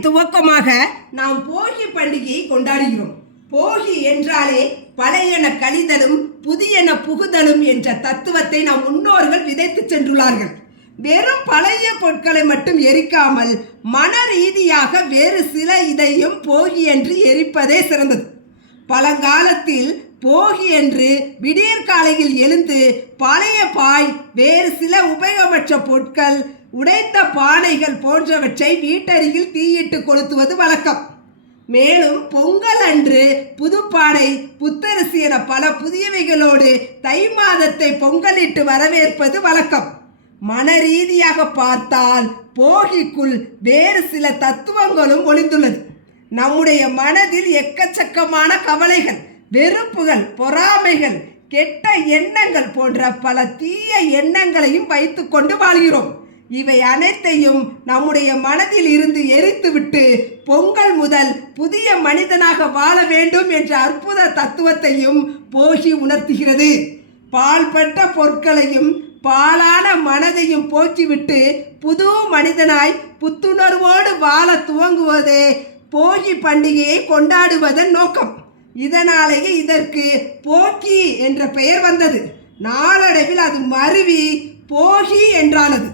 ஆண்டின் துவக்கமாக நாம் போகி பண்டிகையை கொண்டாடுகிறோம். போகி என்றாலே பழையன கழிதலும் புதியன புகுதலும் என்ற தத்துவத்தை நம் முன்னோர்கள் விதைத்து சென்றுள்ளார்கள். வெறும் பழைய பொருட்களை மட்டும் எரிக்காமல் மன ரீதியாக வேறு சில இதையும் போகி என்று எரிப்பதே சிறந்தது. பழங்காலத்தில் போகி என்று விடியற்காலையில் எழுந்து பழைய பாய், வேறு சில உபயோகமற்ற பொருட்கள், உடைத்த பானைகள் போன்றவற்றை வீட்டருகில் தீயிட்டு கொளுத்துவது வழக்கம். மேலும் பொங்கல் அன்று புதுப்பானை, புத்தரிசி என பல புதியவைகளோடு தை மாதத்தை பொங்கலிட்டு வரவேற்பது வழக்கம். மன ரீதியாக பார்த்தால் போகிக்குள் வேறு சில தத்துவங்களும் ஒளிந்துள்ளது. நம்முடைய மனதில் எக்கச்சக்கமான கவலைகள், வெறுப்புகள், பொறாமைகள், கெட்ட எண்ணங்கள் போன்ற பல தீய எண்ணங்களையும் வைத்து கொண்டு வாழ்கிறோம். இவை அனைத்தையும் நம்முடைய மனதில் இருந்து எரித்துவிட்டு பொங்கல் முதல் புதிய மனிதனாக வாழ வேண்டும் என்ற அற்புத தத்துவத்தையும் போகி உணர்த்துகிறது. பாழ்பட்ட பொருட்களையும் பாலான மனதையும் போக்கிவிட்டு புது மனிதனாய் புத்துணர்வோடு வாழ துவங்குவதே போகி பண்டிகையை கொண்டாடுவதன் நோக்கம். இதனாலேயே இதற்கு போக்கி என்ற பெயர் வந்தது. நாளடைவில் அது மருவி போகி என்றானது.